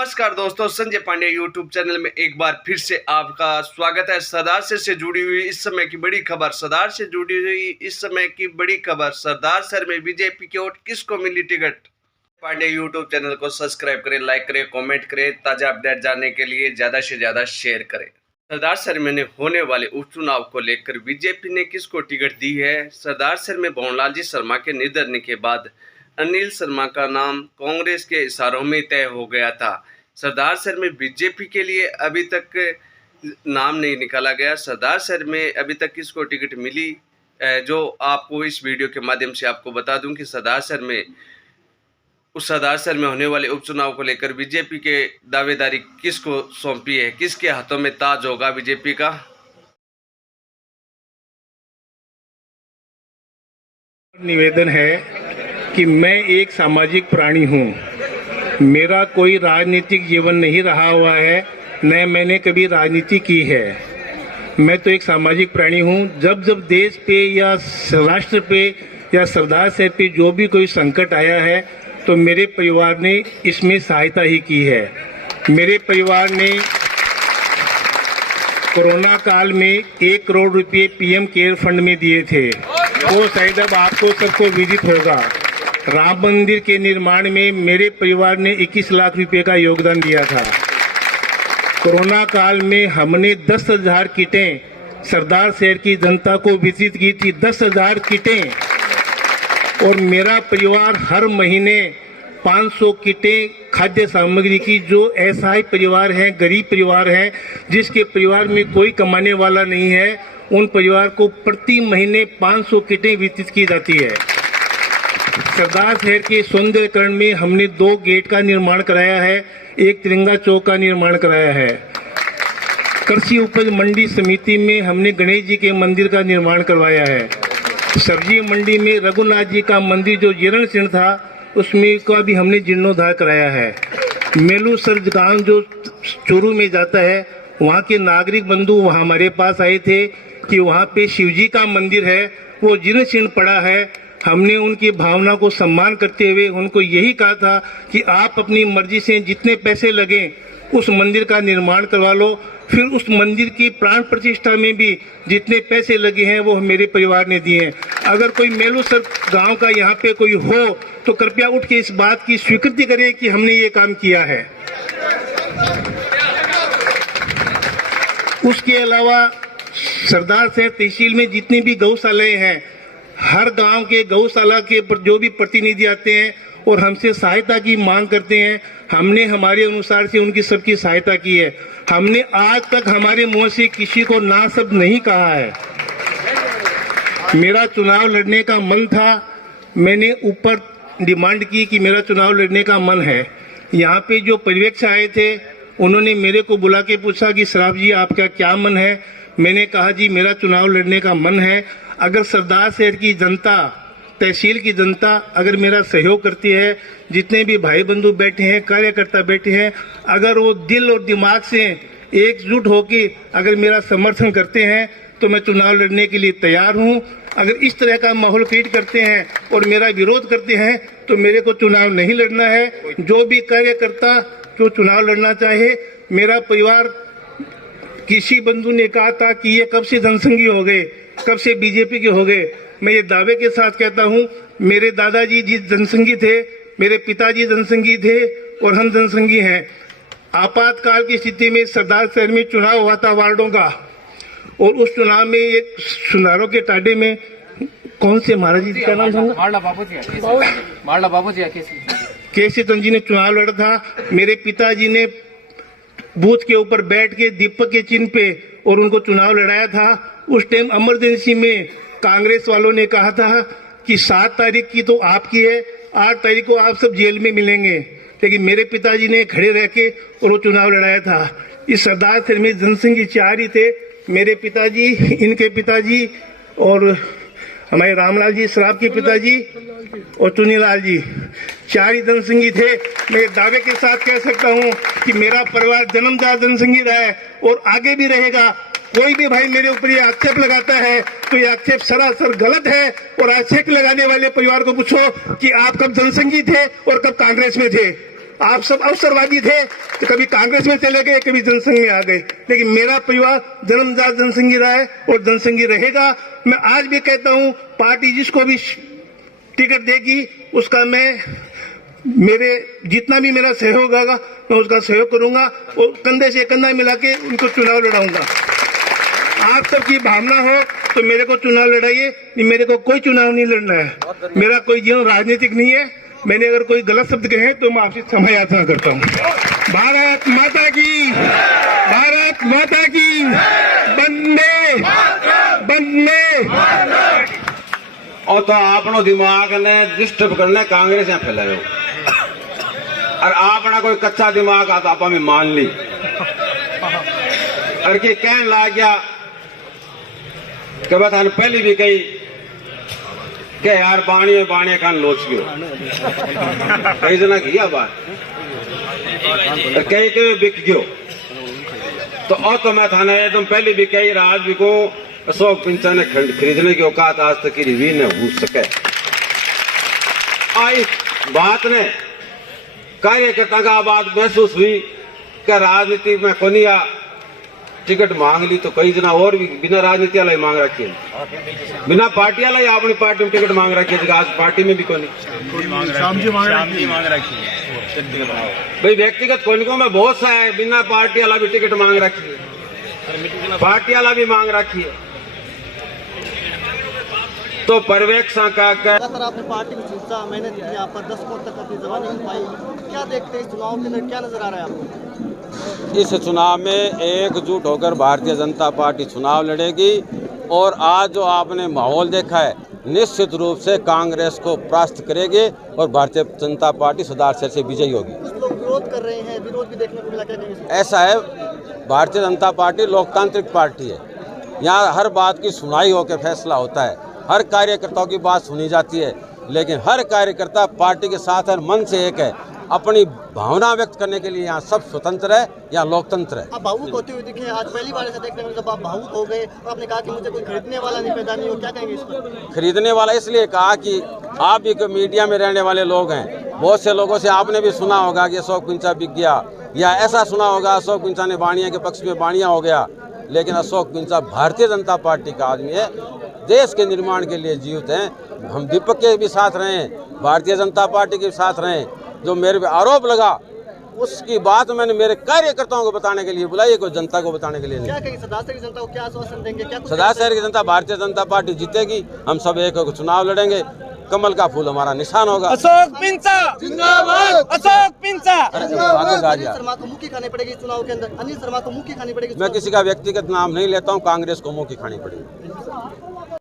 नमस्कार दोस्तों, Sanjay Pandey YouTube channel में एक बार फिर से आपका स्वागत है। सरदार से जुड़ी हुई इस समय की बड़ी खबर। सरदार से जुड़ी हुई इस समय की बड़ी खबर। सरदार शहर में बीजेपी की ओर किसको मिली टिकट। पांडे यूट्यूब चैनल को सब्सक्राइब करें, लाइक करें, कमेंट करें। ताजा अपडेट जानने के लिए ज्यादा से ज्यादा शेयर करें। सरदार शहर में होने वाले उपचुनाव को लेकर बीजेपी ने किसको टिकट दी है। सरदार शहर में भवनलाल जी शर्मा के निधन के बाद अनिल शर्मा का नाम कांग्रेस के इशारों में तय हो गया था। सरदार शहर में बीजेपी के लिए अभी तक नाम नहीं निकाला गया। सरदार शहर में अभी तक किसको टिकट मिली, जो आपको इस वीडियो के माध्यम से आपको बता दूं कि सरदार शहर में होने वाले उपचुनाव को लेकर बीजेपी के दावेदारी किसको सौंपी है, किसके हाथों में ताज होगा बीजेपी का। निवेदन है कि मैं एक सामाजिक प्राणी हूँ। मेरा कोई राजनीतिक जीवन नहीं रहा हुआ है, न मैंने कभी राजनीति की है। मैं तो एक सामाजिक प्राणी हूँ। जब जब देश पे या राष्ट्र पे या सरदार शहर पे जो भी कोई संकट आया है तो मेरे परिवार ने इसमें सहायता ही की है। मेरे परिवार ने कोरोना काल में 1 करोड़ रुपए पीएम केयर फंड में दिए थे। वो शायद अब आपको सबको विदित होगा। राम मंदिर के निर्माण में मेरे परिवार ने 21 लाख रुपए का योगदान दिया था। कोरोना काल में हमने 10,000 किटें सरदार शहर की जनता को वितरित की थी। 10,000 किटें। और मेरा परिवार हर महीने 500 किटें खाद्य सामग्री की, जो असहाय परिवार हैं, गरीब परिवार हैं, जिसके परिवार में कोई कमाने वाला नहीं है, उन परिवार को प्रति महीने 500 किटें वितरित की जाती है। सरदार शहर के सौंदर्यकरण में हमने 2 गेट का निर्माण कराया है, एक तिरंगा चौक का निर्माण कराया है। कृषि उपज मंडी समिति में हमने गणेश जी के मंदिर का निर्माण करवाया है। सब्जी मंडी में रघुनाथ जी का मंदिर जो जीर्ण शीर्ण था, उसमें का भी हमने जीर्णोद्धार कराया है। मेलूसर गांव जो चूरू में जाता है, वहाँ के नागरिक बंधु वहाँ हमारे पास आए थे कि वहाँ पे शिवजी का मंदिर है, वो जीर्ण शीर्ण पड़ा है। हमने उनकी भावना को सम्मान करते हुए उनको यही कहा था कि आप अपनी मर्जी से जितने पैसे लगे उस मंदिर का निर्माण करवा लो। फिर उस मंदिर की प्राण प्रतिष्ठा में भी जितने पैसे लगे हैं वो मेरे परिवार ने दिए हैं। अगर कोई मेलूसर गांव का यहाँ पे कोई हो तो कृपया उठ के इस बात की स्वीकृति करें कि हमने ये काम किया है। उसके अलावा सरदार शहर तहसील में जितनी भी गौशालाएं हैं, हर गांव के गौशाला के जो भी प्रतिनिधि आते हैं और हमसे सहायता की मांग करते हैं, हमने हमारे अनुसार से उनकी सबकी सहायता की है। हमने आज तक हमारे मुंह से किसी को ना शब्द नहीं कहा है। मेरा चुनाव लड़ने का मन था, मैंने ऊपर डिमांड की कि मेरा चुनाव लड़ने का मन है। यहाँ पे जो पर्यवेक्षक आए थे उन्होंने मेरे को बुला के पूछा कि शराफ जी आपका क्या मन है। मैंने कहा जी मेरा चुनाव लड़ने का मन है। अगर सरदार शहर की जनता, तहसील की जनता अगर मेरा सहयोग करती है, जितने भी भाई बंधु बैठे हैं, कार्यकर्ता बैठे हैं, अगर वो दिल और दिमाग से एकजुट होकर अगर मेरा समर्थन करते हैं तो मैं चुनाव लड़ने के लिए तैयार हूं। अगर इस तरह का माहौल क्रिएट करते हैं और मेरा विरोध करते हैं तो मेरे को चुनाव नहीं लड़ना है। जो भी कार्यकर्ता जो चुनाव लड़ना चाहे, मेरा परिवार, किसी बंधु ने कहा था कि ये कब से जनसंघी हो गए, कब से बीजेपी के हो गए। मैं ये दावे के साथ कहता हूँ, मेरे दादाजी जी जनसंघी थे, मेरे पिताजी जनसंघी थे और हम जनसंघी हैं। आपातकाल की स्थिति में सरदार शहर में चुनाव हुआ था वार्डों का, और उस चुनाव में एक सुनारों के टाडे में कौन से महाराज जी का नाम था, मारला बाबू जी केसी चंद जी ने चुनाव लड़ा था। मेरे पिताजी ने बूथ के ऊपर बैठ के दीपक के चिन्ह पे और उनको चुनाव लड़ाया था। उस टाइम इमरजेंसी में कांग्रेस वालों ने कहा था कि 7 तारीख की तो आपकी है, 8 तारीख को आप सब जेल में मिलेंगे, लेकिन मेरे पिताजी ने खड़े रह के और वो चुनाव लड़ाया था। इस सरदार शहर में जनसंघी 4 ही थे, मेरे पिताजी, इनके पिताजी और हमारे रामलाल जी शराफ के पिताजी और चुनीलाल जी, 4 ही जनसंघी थे। मैं दावे के साथ कह सकता हूं कि मेरा परिवार जन्मजात जनसंघी रहा है और आगे भी रहेगा। कोई भी भाई मेरे ऊपर ये आक्षेप लगाता है तो ये आक्षेप सरासर गलत है। और आक्षेप लगाने वाले परिवार को पूछो कि आप कब जनसंघी थे और कब कांग्रेस में थे। आप सब अवसरवादी थे, तो कभी कांग्रेस में चले गए, कभी जनसंघ में आ गए, लेकिन मेरा परिवार जन्मजात जनसंघी रहा है और जनसंघी रहेगा। मैं आज भी कहता हूं, पार्टी जिसको भी टिकट देगी उसका मैं मेरे जितना भी मेरा सहयोग होगा मैं उसका सहयोग करूंगा और कंधे से कंधा मिला के उनको चुनाव लड़ाऊंगा। आप सबकी भावना हो तो मेरे को चुनाव लड़ाइए, मेरे को कोई चुनाव नहीं लड़ना है। मेरा कोई जीवन राजनीतिक नहीं है। मैंने अगर कोई गलत शब्द कहे तो मैं आपसे क्षमा याचना करता हूँ। भारत माता की, भारत माता की, वंदे वंदे। और तो आपनो दिमाग ने डिस्टर्ब करने कांग्रेस यहाँ फैलायो और आपना कोई कच्चा दिमाग आता आप में मान ली और के कहने लग गया कि बस हम पहले भी कही कि यार बाणी खान लोच गयो कई जना किया बात और कई बिक गयो तो मैं थाने एकदम पहले भी कही राज भी को अशोक पिंचा ने खरीदने की औकात आज तक की भी न हो सके। इस बात ने कार्यकर्ता का बात महसूस हुई कि राजनीति में कोनिया टिकट मांग ली तो कई जना और भी बिना राजनीति वाला ही मांग रखी है, बिना पार्टी वाला ही अपनी पार्टी में टिकट मांग रखी है। आज पार्टी में भी कोनी भाई व्यक्तिगत कोनिकों में बहुत सा है, बिना पार्टी वाला भी टिकट मांग रखी है, पार्टी वाला भी मांग रखी है। तो पर्यवेक्षण का सर आपने पार्टी की चिंता मेहनत की, आप पर 10 वोट तक अपनी जगह नहीं पाई, क्या देखते हैं इस चुनाव के अंदर, क्या नजर आ रहा है आपको? इस चुनाव में एकजुट होकर भारतीय जनता पार्टी चुनाव लड़ेगी और आज जो आपने माहौल देखा है निश्चित रूप से कांग्रेस को परास्त करेगी और भारतीय जनता पार्टी सुधार से विजयी होगी। कुछ लोग विरोध कर रहे हैं, विरोध भी देखने को मिला, क्या कहेंगे? ऐसा है, भारतीय जनता पार्टी लोकतांत्रिक पार्टी है, यहाँ हर बात की सुनाई होकर फैसला होता है, हर कार्यकर्ताओं की बात सुनी जाती है, लेकिन हर कार्यकर्ता पार्टी के साथ है, मन से एक है। अपनी भावना व्यक्त करने के लिए यहाँ सब स्वतंत्र है, यहाँ लोकतंत्र है। आप भावुक होते हुए दिखे, आज पहली बार ऐसा देखने में जब आप भावुक हो गए और आपने कहा कि मुझे कोई खरीदने वाला नहीं पैदा नहीं हो, क्या कहेंगे इस पर? खरीदने वाला इसलिए कहा कि आप भी मीडिया में रहने वाले लोग हैं, बहुत से लोगों से आपने भी सुना होगा कि अशोक पिंचा बिक गया, या ऐसा सुना होगा अशोक पिंचा ने बाणिया के पक्ष में बाणिया हो गया, लेकिन अशोक पिंचा भारतीय जनता पार्टी का आदमी है, देश के निर्माण के लिए जीवित हैं। हम दीपक के भी साथ रहे, भारतीय जनता पार्टी के साथ रहे। जो मेरे पे आरोप लगा उसकी बात मैंने मेरे कार्यकर्ताओं को बताने के लिए बुलाई, कोई जनता को बताने के लिए नहीं। क्या कहेंगे सदा शहर की जनता को, क्या आश्वासन देंगे? क्या सदा शहर की जनता, भारतीय जनता पार्टी जीतेगी, हम सब एक होकर चुनाव लड़ेंगे, कमल का फूल हमारा निशान होगा। अशोक पिंचा जिंदाबाद, अशोक पिंचा। अनिल शर्मा को मुक्की खानी पड़ेगी चुनाव के अंदर, अनिल शर्मा को मुक्की खानी पड़ेगी। मैं किसी का व्यक्तिगत नाम नहीं लेता हूँ, कांग्रेस को मुक्की खानी पड़ेगी।